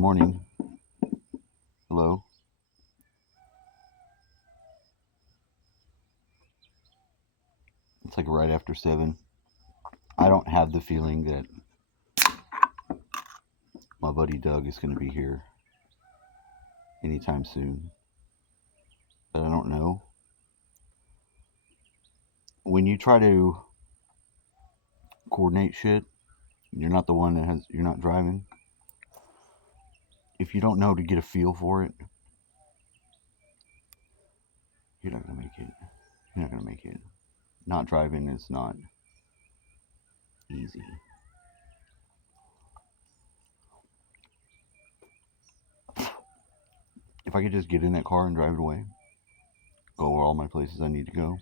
morning. Hello. It's like right after 7. I don't have the feeling that my buddy Doug is going to be here anytime soon. But I don't know. When you try to coordinate shit, you're not the one you're not driving. If you don't know to get a feel for it, you're not going to make it. You're not going to make it. Not driving is not easy. If I could just get in that car and drive it away, go where all my places I need to go,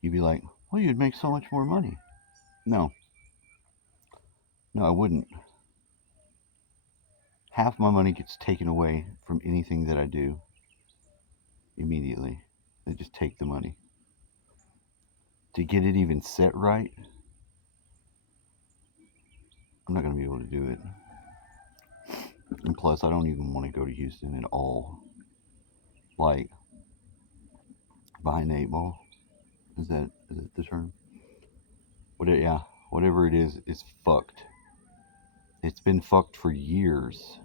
you'd be like, well, you'd make so much more money. No, I wouldn't. Half my money gets taken away from anything that I do immediately. They just take the money. To get it even set right, I'm not going to be able to do it. And plus, I don't even want to go to Houston at all. Like, behind the 8 ball. Is that the term? Whatever it is, it's fucked. It's been fucked for years.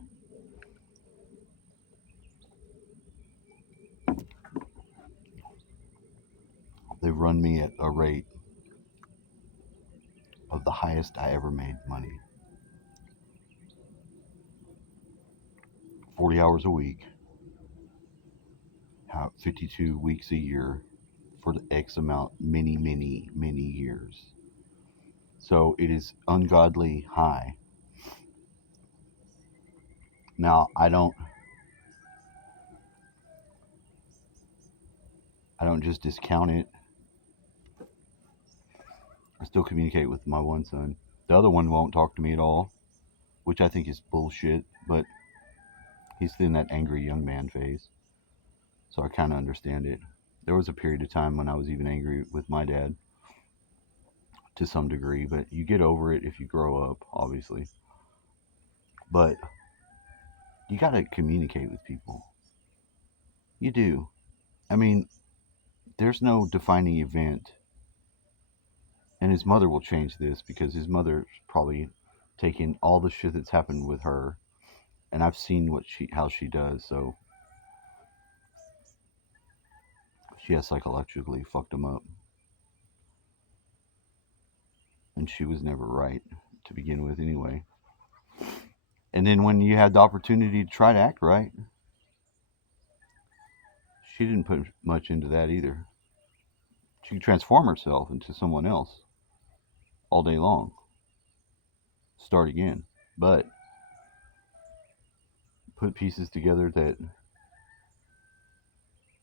They've run me at a rate of the highest I ever made money. 40 hours a week, 52 weeks a year for the X amount, many, many, many years. So it is ungodly high. Now, I don't just discount it. I still communicate with my one son. The other one won't talk to me at all, which I think is bullshit, but he's in that angry young man phase. So I kind of understand it. There was a period of time when I was even angry with my dad to some degree, but you get over it if you grow up, obviously. But you got to communicate with people. You do. I mean, there's no defining event. And his mother will change this because his mother's probably taken all the shit that's happened with her, and I've seen how she does, so she has psychologically fucked him up. And she was never right to begin with anyway. And then when you had the opportunity to try to act right, she didn't put much into that either. She could transform herself into someone else all day long. Start again. But put pieces together that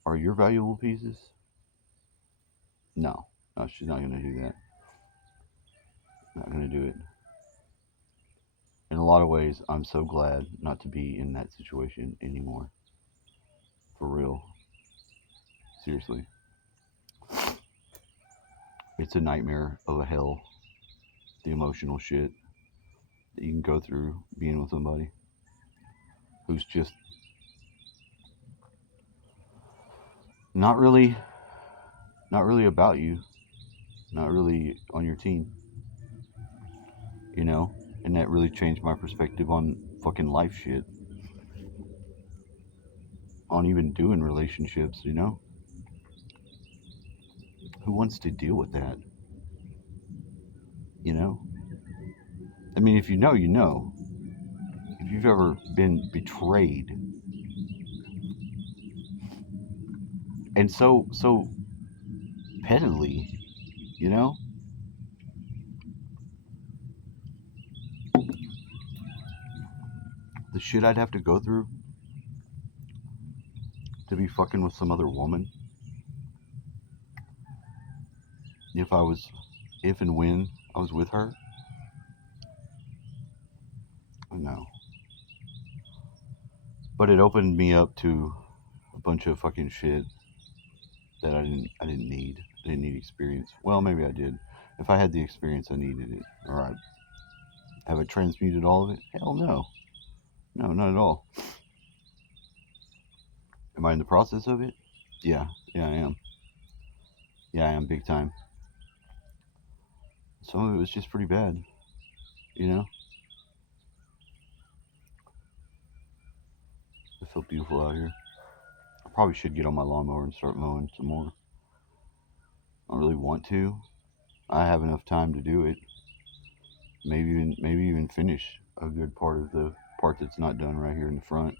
are your valuable pieces? No, she's not going to do that. Not going to do it. In a lot of ways, I'm so glad not to be in that situation anymore. For real. Seriously. It's a nightmare of a hell. The emotional shit that you can go through being with somebody who's just not really about you, not really on your team, you know? And that really changed my perspective on fucking life shit, on even doing relationships, you know? Who wants to deal with that? You know? I mean, if you know, you know. If you've ever been betrayed, and so pettily, you know? The shit I'd have to go through to be fucking with some other woman if and when I was with her. No. But it opened me up to a bunch of fucking shit that I didn't need. I didn't need experience. Well, maybe I did. If I had the experience, I needed it. All right. Have I transmuted all of it? Hell no. No, not at all. Am I in the process of it? Yeah, I am. Yeah, I am big time. Some of it was just pretty bad, you know? It felt beautiful out here. I probably should get on my lawnmower and start mowing some more. I don't really want to. I have enough time to do it. Maybe even finish a good part of the part that's not done right here in the front.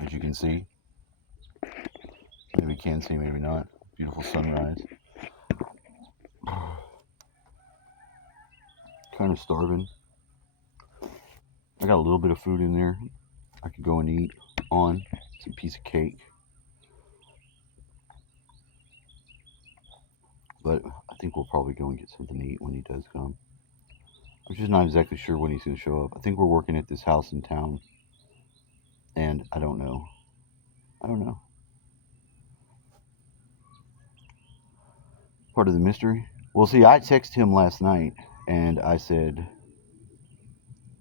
As you can see. Maybe you can see, maybe not. Beautiful sunrise. Kind of starving. I got a little bit of food in there. I could go and eat on some piece of cake. But I think we'll probably go and get something to eat when he does come. I'm just not exactly sure when he's going to show up. I think we're working at this house in town. And I don't know. Part of the mystery. Well, see, I texted him last night and I said,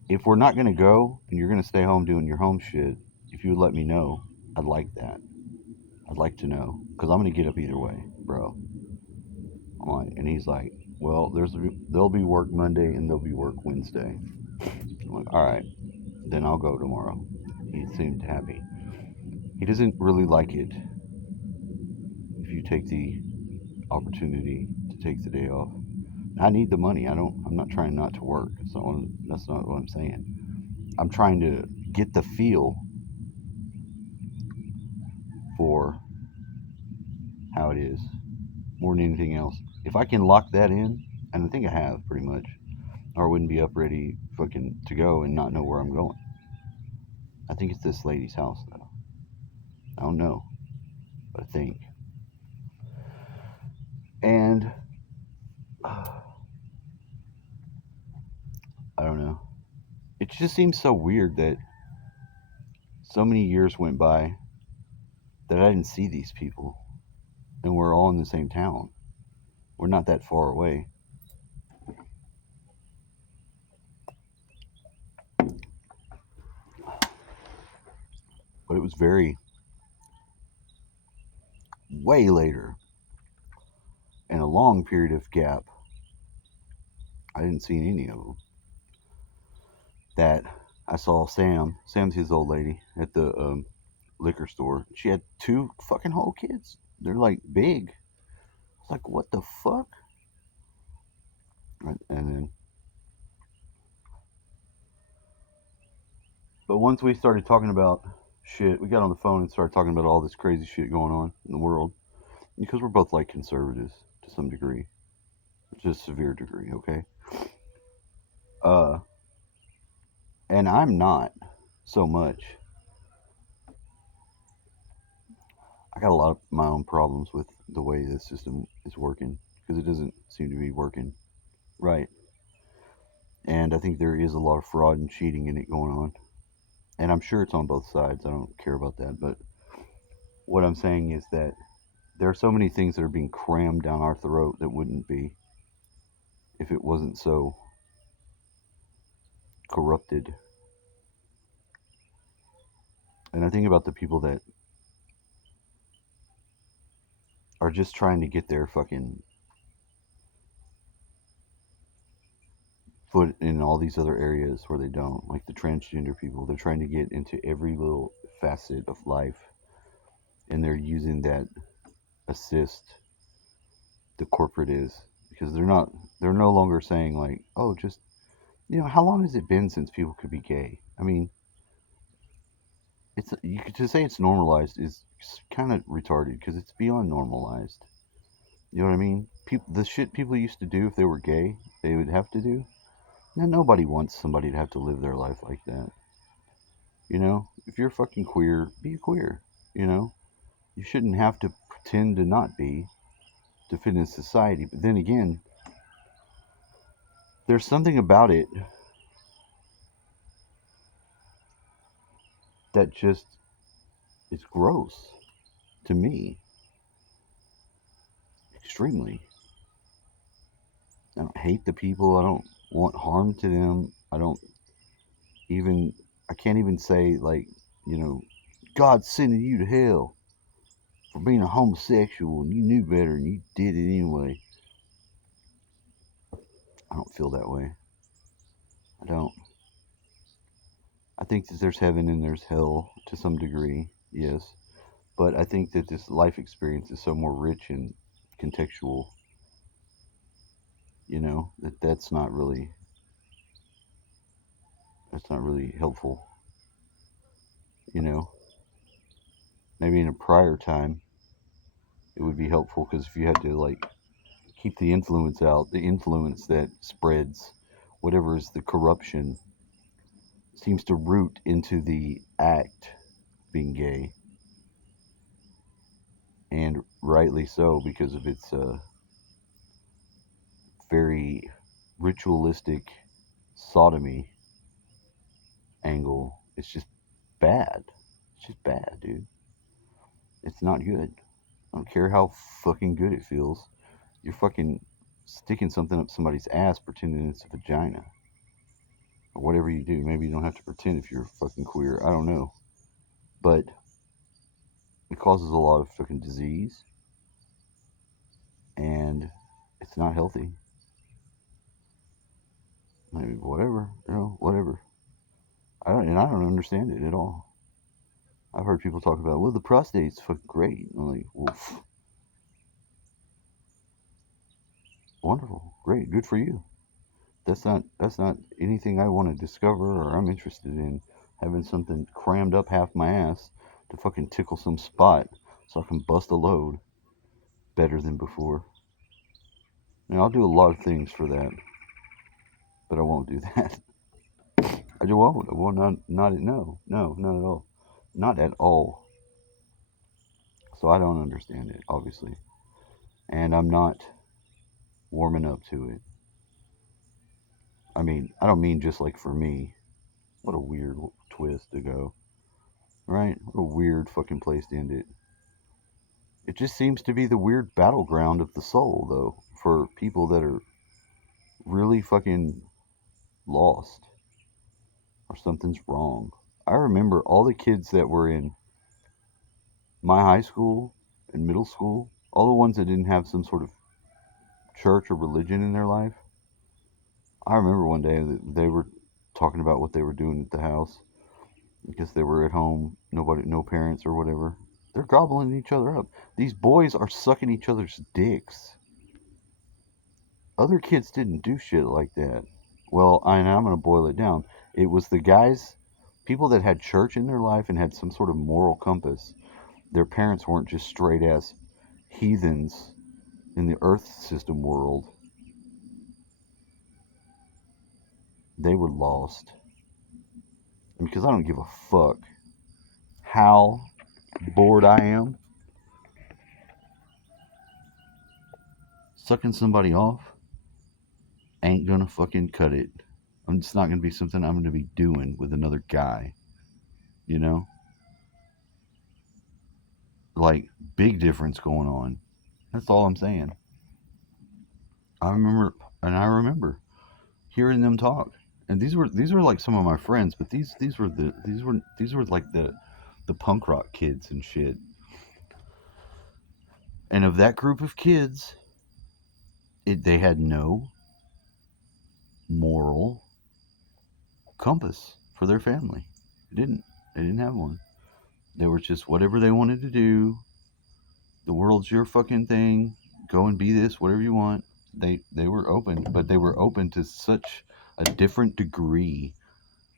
if we're not going to go and you're going to stay home doing your home shit, if you would let me know, I'd like that. I'd like to know. Because I'm going to get up either way, bro. I'm like, and he's like, well, there'll be work Monday and there'll be work Wednesday. I'm like, all right, then I'll go tomorrow. He seemed happy. He doesn't really like it if you take the opportunity to take the day off. I need the money. I'm not trying not to work. That's not what I'm saying. I'm trying to get the feel for how it is more than anything else. If I can lock that in, and I think I have pretty much, or I wouldn't be up ready fucking to go and not know where I'm going. I think it's this lady's house though. I don't know, but I think. And I don't know. It just seems so weird that so many years went by that I didn't see these people, and we're all in the same town. We're not that far away. But it was way later, and a long period of gap. I didn't see any of them. That I saw Sam. Sam's his old lady at the liquor store. She had 2 fucking whole kids. They're like big. I was like, what the fuck? And then, but once we started talking about shit, we got on the phone and started talking about all this crazy shit going on in the world. Because we're both like conservatives to some degree, just severe degree, okay? And I'm not so much. I got a lot of my own problems with the way this system is working because it doesn't seem to be working right. And I think there is a lot of fraud and cheating in it going on. And I'm sure it's on both sides. I don't care about that. But what I'm saying is that there are so many things that are being crammed down our throat that wouldn't be if it wasn't so corrupted. And I think about the people that are just trying to get their fucking foot in all these other areas where they don't, like the transgender people. They're trying to get into every little facet of life, and they're using that assist the corporate is because they're no longer saying like, oh, just how long has it been since people could be gay? I mean, to say it's normalized is kind of retarded because it's beyond normalized. You know what I mean? The shit people used to do if they were gay, they would have to do. Now nobody wants somebody to have to live their life like that. If you're fucking queer, be queer. You shouldn't have to pretend to not be to fit in society. But then again, there's something about it that just is gross to me. Extremely. I don't hate the people. I don't want harm to them. Even, I can't even say, like, you know, God's sending you to hell for being a homosexual and you knew better and you did it anyway. I don't feel that way. I don't. I think that there's heaven and there's hell to some degree, yes. But I think that this life experience is so more rich and contextual, that's not really helpful, you know. Maybe in a prior time it would be helpful because if you had to like keep the influence out, the influence that spreads whatever is the corruption seems to root into the act being gay, and rightly so because of its very ritualistic sodomy angle. It's just bad. It's just bad, dude. It's not good. I don't care how fucking good it feels. You're fucking sticking something up somebody's ass pretending it's a vagina. Or whatever you do. Maybe you don't have to pretend if you're fucking queer. I don't know. But it causes a lot of fucking disease. And it's not healthy. Maybe whatever. Whatever. I don't understand it at all. I've heard people talk about, well, the prostate's fucking great. I'm like, well, wonderful, great, good for you. That's not anything I want to discover or I'm interested in. Having something crammed up half my ass to fucking tickle some spot so I can bust a load better than before. Now I'll do a lot of things for that, but I won't do that. I just won't. I will not. No, not at all. Not at all. So I don't understand it, obviously, and I'm not warming up to it. I mean, I don't mean just like for me. What a weird twist to go, right? What a weird fucking place to end it. It just seems to be the weird battleground of the soul, though, for people that are really fucking lost or something's wrong. I remember all the kids that were in my high school and middle school, all the ones that didn't have some sort of church or religion in their life. I remember one day that they were talking about what they were doing at the house because they were at home, nobody, no parents or whatever. They're gobbling each other up. These boys are sucking each other's dicks. Other kids didn't do shit like that. Well, I'm going to boil it down. It was the guys, people that had church in their life and had some sort of moral compass. Their parents weren't just straight ass heathens in the earth system world. They were lost. And because I don't give a fuck how bored I am, sucking somebody off ain't gonna fucking cut it. It's not gonna be something I'm gonna be doing with another guy. You know? Like, big difference going on. That's all I'm saying. I remember hearing them talk. And these were like some of my friends, but these were like the punk rock kids and shit. And of that group of kids, they had no moral compass for their family. They didn't have one. They were just whatever they wanted to do. The world's your fucking thing. Go and be this, whatever you want. They were open, but they were open to such a different degree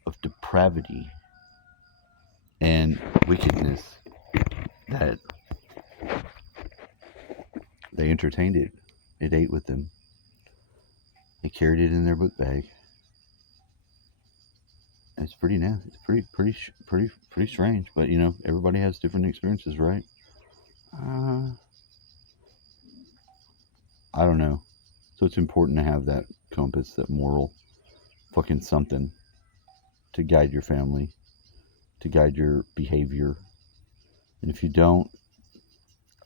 of depravity and wickedness that they entertained it. It ate with them. They carried it in their book bag. It's pretty nasty. It's pretty strange. But everybody has different experiences, right? I don't know. So it's important to have that compass, that moral fucking something to guide your family, to guide your behavior. And if you don't,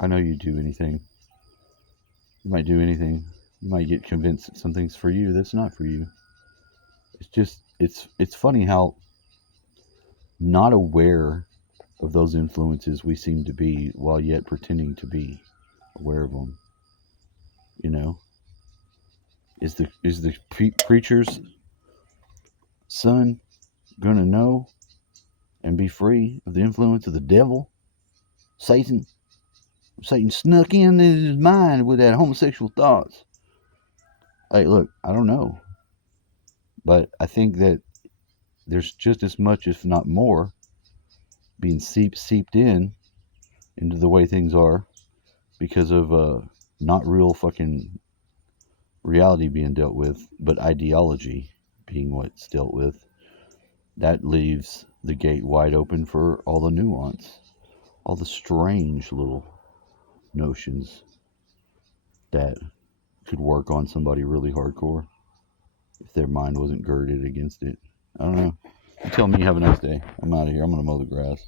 I know you do anything. You might do anything, You might get convinced that something's for you that's not for you. It's just it's funny how not aware of those influences we seem to be, while yet pretending to be aware of them. You know, is the preacher's son gonna know and be free of the influence of the devil, Satan? Satan snuck in his mind with that homosexual thoughts. Hey, look, I don't know, but I think that there's just as much, if not more, being seeped in into the way things are because of not real fucking reality being dealt with, but ideology being what's dealt with. That leaves the gate wide open for all the nuance, all the strange little notions that could work on somebody really hardcore if their mind wasn't girded against it. I don't know. You tell me you have a nice day. I'm out of here. I'm going to mow the grass.